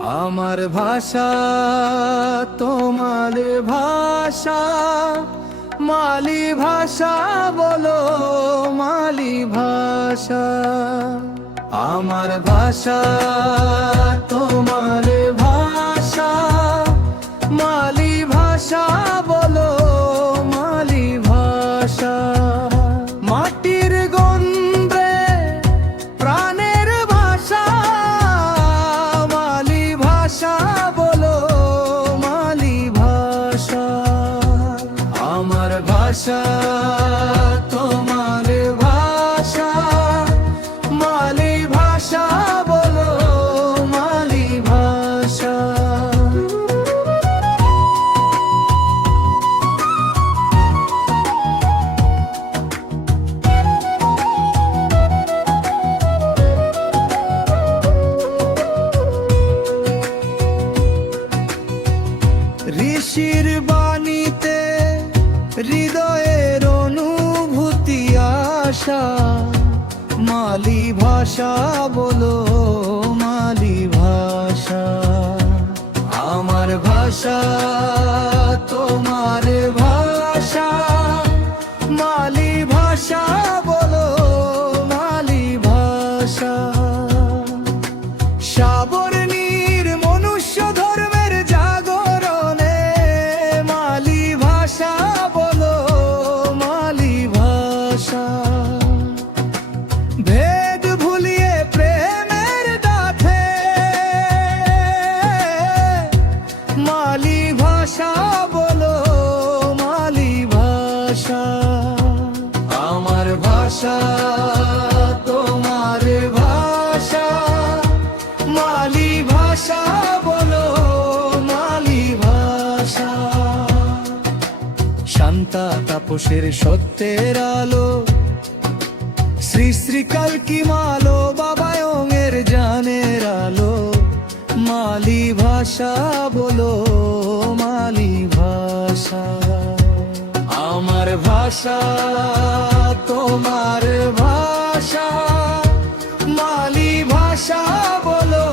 আমার ভাষা তোমার ভাষা, মালি ভাষা বলো মালি ভাষা। আমার ভাষা তোমার ভাষা, মালি ভাষা বলো মালি ভাষা। মাটির গন্ধে প্রাণের ভাষা, মালি ভাষা বলো মালি ভাষা। আমার ভাষা তোমার ভাষা, মালি ভাষা বলো মালি ভাষা। ঋষির বাণীতে হৃদয়ের অনুভূতি আশা, মালি ভাষা বলো মালি ভাষা। আমার ভাষা তোমার ভাষা, মালি ভাষা বলো মালি ভাষা। সাবর্ণীর মনুষ্য ধর্মের জাগরণে মালি ভাষা বলো মালি ভাষা। ভেদ ভুলিয়ে প্রেমের দাথে মালি ভাষা বলো মালি ভাষা। আমার ভাষা তোমার ভাষা, মালি ভাষা বলো মালি ভাষা। শান্তা তাপসের সত্যের আলো, শ্রী শ্রী কালকি মালো বাবায়ঙের জানের আলো, মালি ভাষা বলো মালি ভাষা। আমার ভাষা তোমার ভাষা, মালি ভাষা বলো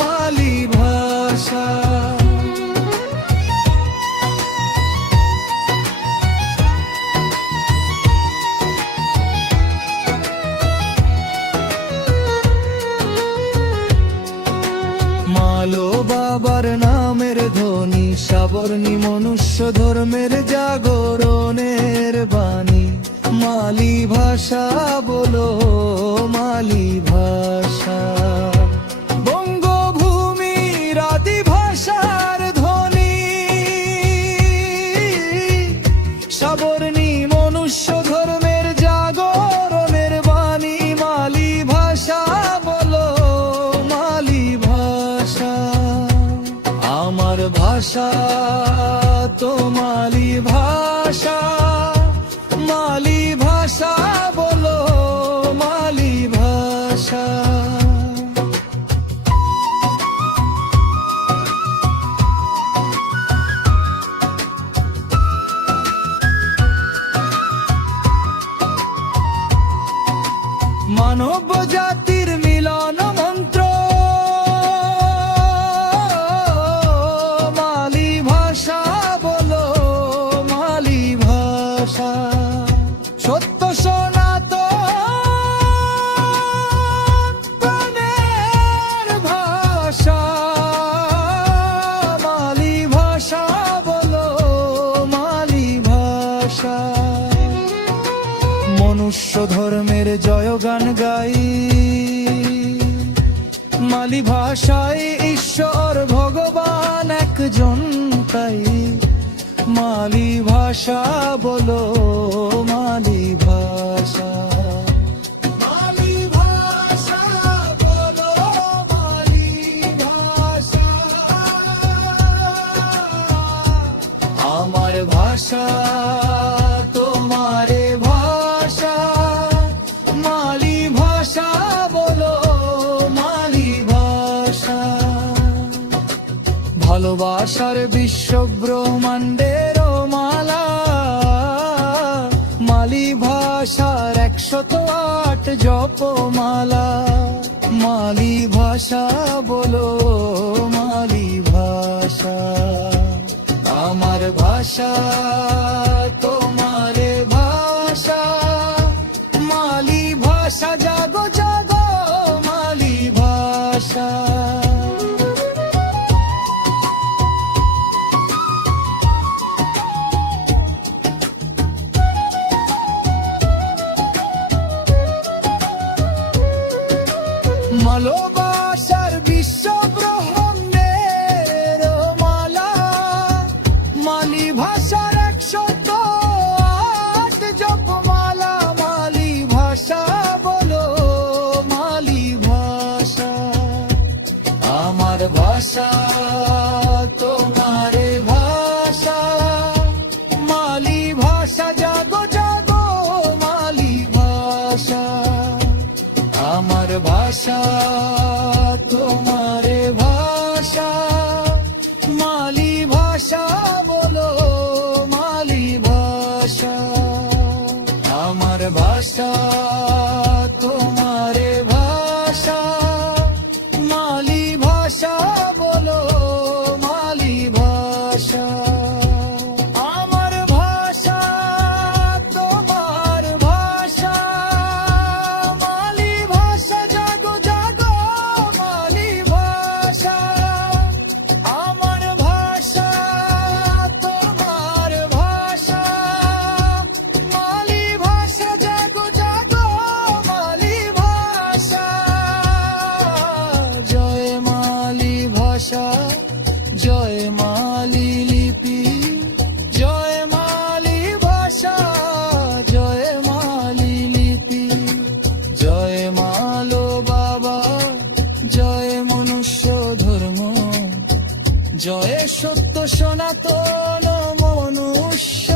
মালি ভাষা। মালো বাবার নামের ধ্বনি, সাবর্ণী মনুষ্য ধর্মের জাগরণের বাণী, মালি ভাষা বলো মালি ভাষা। বঙ্গভূমির আদি ভাষার ধ্বনি, সাবর্ণী মনুষ্য ধর্মের জাগরণের বাণী, মালি ভাষা বলো মালি ভাষা। আমার ভাষা তোমালি ভাষা, মালি ভাষা বলো মালি ভাষা। মানব জাতির মিলন মন্ত্র, মালি ভাষা বলো মালি ভাষা। সত্য সনাতন প্রাণের ভাষা, মালি ভাষা বলো মালি ভাষা। মনুষ্য ধর্মের জয়গান গাই, মালি ভাষায় ঈশ্বর ভগবান একজন তাই, মালি ভাষা বলো মালি ভাষা। মালি ভাষা বলো মালি ভাষা। আমার ভাষা তোমার ভাষা, মালি ভাষা বলো মালি ভাষা। ভালোবাসার বিশ্ব ব্রহ্মাণ্ডের মালা, মালি ভাষার 108 জপমালা, মালি ভাষা বলো আমার ভাষা তোমার ভাষা, মালি ভাষা জাগো জাগো মালি ভাষা, আমার ভাষা তোমার ভাষা, মালি ভাষা বলো মালি ভাষা, আমার ভাষা তোমার ভাষা, মালি ভাষা বলো মালি ভাষা, আমার ভাষা তোমার ভাষা, মালি ভাষা জাগো জাগো মালি ভাষা, আমার ভাষা তোমার ভাষা, মালি ভাষা জাগো জাগো মালি ভাষা, জয় মালি ভাষা, জয় মালি লিপি, জয় মালি ভাষা, জয় মালি লিপি, জয় মালো বাবা, জয় মনুষ্য ধর্ম, জয় সত্য সনাতন মনুষ্য